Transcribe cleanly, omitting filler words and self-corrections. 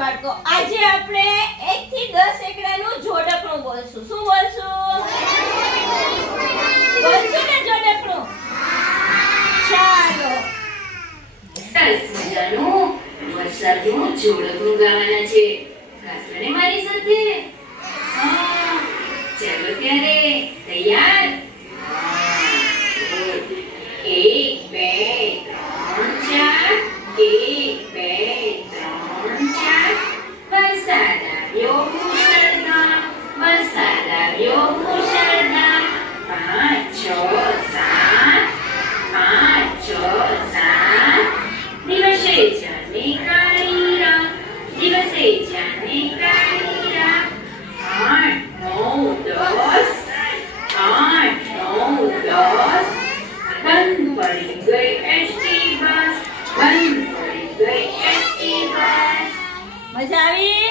બાળકો, આજે આપણે 1 થી 10 એકડાનું જોડકણું બોલશું. શું બોલશું? બોલશું ને જોડકણું? ચાલો. સરસ મજાનું વરસાદનું જોડકણું ગાવાના છે. ગાશો ને મારી સાથે? હા. ચાલો ત્યારે તૈયાર? 1 2 3 4 વરસાદ આવ્યો મુશળધાર, વરસાદ આવ્યો મુશળધાર. 5 6 7 દિવસે જાને કાળી રાત, દિવસે જાને કાળી રાત. 8 9 10 બંધ પડી ગઈ એસટી બસ, બંધ પડી ગઈ એસટી બસ. મજા આવી?